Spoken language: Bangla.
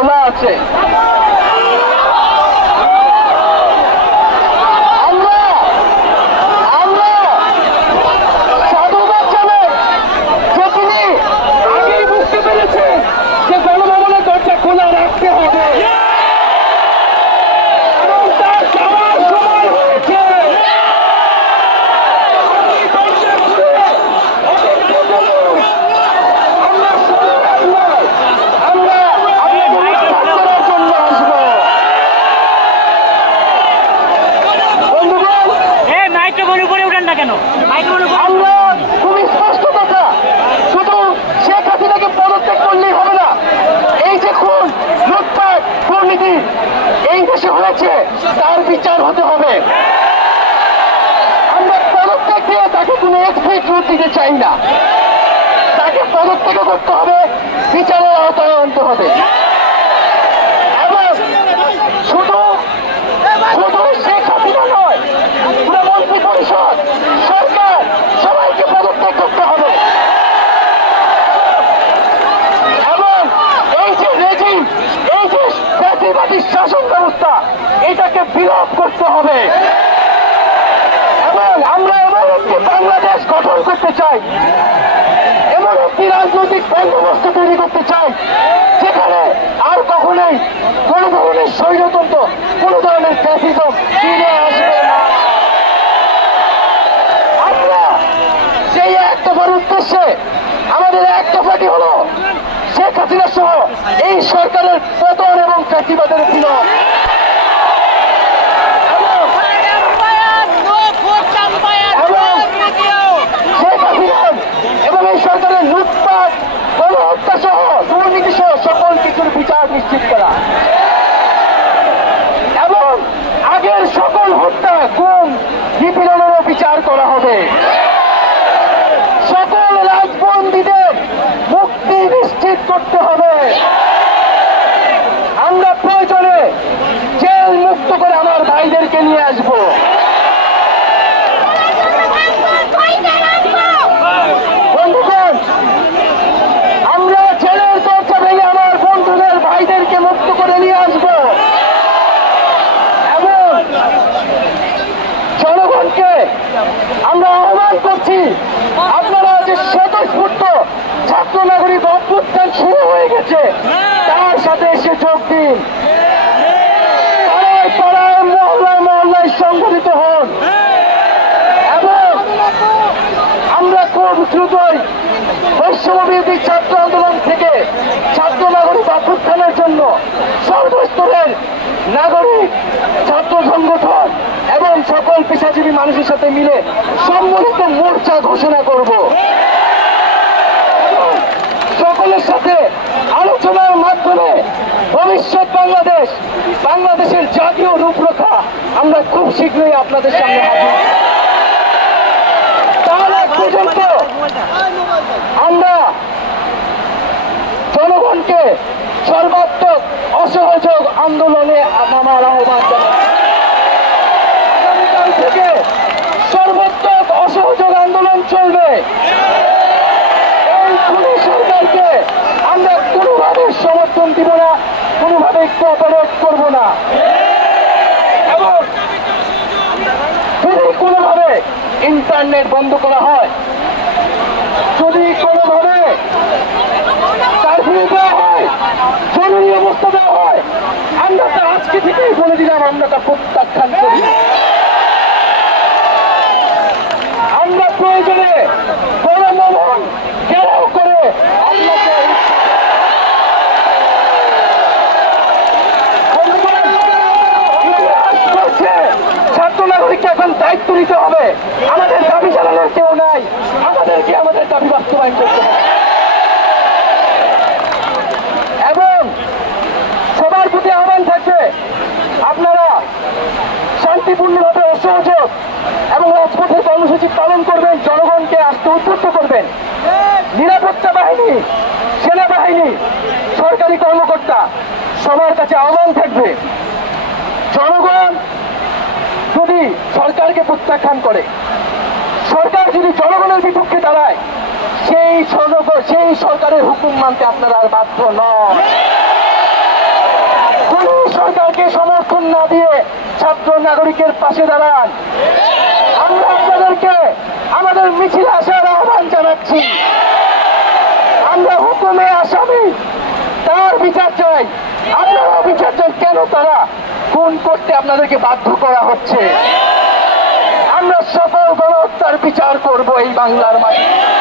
খোলা আছে। তার বিচার হতে হবে। আমরা পদত্যাগ দিয়ে তাকে কোনো এক্সপেক্ট দিতে চাই না। তাকে পদত্যাগ করতে হবে, বিচারের আওতায় আনতে হবে। এবং শুধু শেখ হাসিনা নয়, পুরো মন্ত্রী পরিষদ, সরকার সবাইকে পদত্যাগ করতে হবে। এবং এই যে রেজিম, এই যে ফ্যাসিবাদী শাসন ব্যবস্থা, এটাকে বিলোপ করতে হবে। এবং আমরা এমন একটি বাংলাদেশ গঠন করতে চাই, এমন একটি রাজনৈতিক বন্দোবস্ত তৈরি করতে চাই যেখানে আর কখনোই কোন ধরনের স্বৈরতন্ত্র, কোন ধরনের ফ্যাসিজম ফিরে আসবে না। আমরা সেই এক দফার উদ্দেশ্যে আমাদের এক দফাটি হলো শেখ হাসিনা সহ এই সরকারের পতন এবং ফ্যাসিবাদের বিলোপ। এবং এই সরকারের লুটপাট, গণহত্যা সহ দুর্নীতি সহ সকল কিছুর বিচার নিশ্চিত করা এবং আগের সকল হত্যা, গুম, নিপীড়নেরও বিচার করা হবে। সকল রাজবন্দীদের মুক্তি নিশ্চিত করতে হবে। আমরা প্রয়োজনে জেল মুক্ত করে আমার ভাইদেরকে নিয়ে আসবো। বন্ধুগণ, আমরা জেলের দরজা ভেঙে আমার বন্ধুদের ভাইদেরকে মুক্ত করে নিয়ে আসবো এবং জনগণকে আমরা আহ্বান করছি, আপনারা যে স্বতঃস্ফূর্ত ছাত্র নাগরিক অভ্যুত্থান শুরু হয়ে গেছে, তার সাথে এসে যোগ দিন। পাড়ায় পাড়ায়, মহল্লায় মহল্লায় সংগঠিত হন এবং আমরা খুব দ্রুতই বৈষম্যবিরোধী ছাত্র আন্দোলন থেকে ছাত্র নাগরিক অভ্যুত্থানের জন্য সর্বস্তরের নাগরিক, ছাত্র সংগঠন এবং সকল পেশাজীবী মানুষের সাথে মিলে সম্মিলিত মোর্চা ঘোষণা করব। সকলের সাথে আলোচনার মাধ্যমে ভবিষ্যৎ বাংলাদেশের জাতীয় রূপরেখা আমরা খুব শীঘ্রই আপনাদের সামনে হাজির। তার আগ পর্যন্ত আমরা জনগণকে সর্বাত্মক অসহযোগ আন্দোলনে নামার আহ্বান জানাই। আগামীকাল থেকে সর্বাত্মক অসহযোগ আন্দোলন চলবে। এই খুনি সরকারকে আমরা কোনোভাবে সমর্থন দিব না, কোনোভাবে কোঅপারেট করব না। এবং যদি কোনোভাবে ইন্টারনেট বন্ধ করা হয়, যদি কোনোভাবে কারফিউ দেওয়া হয়, জরুরি অবস্থা দেওয়া হয়, আমরা তা আজকে থেকেই বলে দিলাম আমরা তা প্রত্যাখ্যান করি। আমরা প্রয়োজনে গণভবন ঘেরাও করে আপনাকে ছাত্র নাগরিককে এখন দায়িত্ব নিতে হবে। আমাদের দাবি জানানোর কেউ নাই, আমাদেরকে আমাদের দাবি বাস্তবায়ন করতে হবে। এবং সবার প্রতি আহ্বান থাকবে, আপনারা শান্তিপূর্ণভাবে অসহযোগ এবং রাজপথের কর্মসূচি পালন করবেন, জনগণকে আসতে উদ্বুদ্ধ করবেন। নিরাপত্তা বাহিনী, সেনাবাহিনী, সরকারি কর্মকর্তা সবার কাছে আহ্বান থাকবে, জনগণ যদি সরকারকে প্রত্যাখ্যান করে, সরকার যদি জনগণের বিপক্ষে দাঁড়ায়, সেই সরকারের হুকুম মানতে আপনারা আর বাধ্য নন। খুনি সরকারকে সমর্থন না দিয়ে ছাত্র নাগরিকের পাশে দাঁড়ান। আমরা আপনাদেরকে আমাদের মিছিলে আসার আহ্বান জানাচ্ছি। আমরা হুকুমে আসামি, তার বিচার চাই। আপনারাও বিচার চাই, কেন তারা খুন করতে আপনাদেরকে বাধ্য করা হচ্ছে। আমরা সকল গণহত্যার বিচার করব এই বাংলার মাটিতে।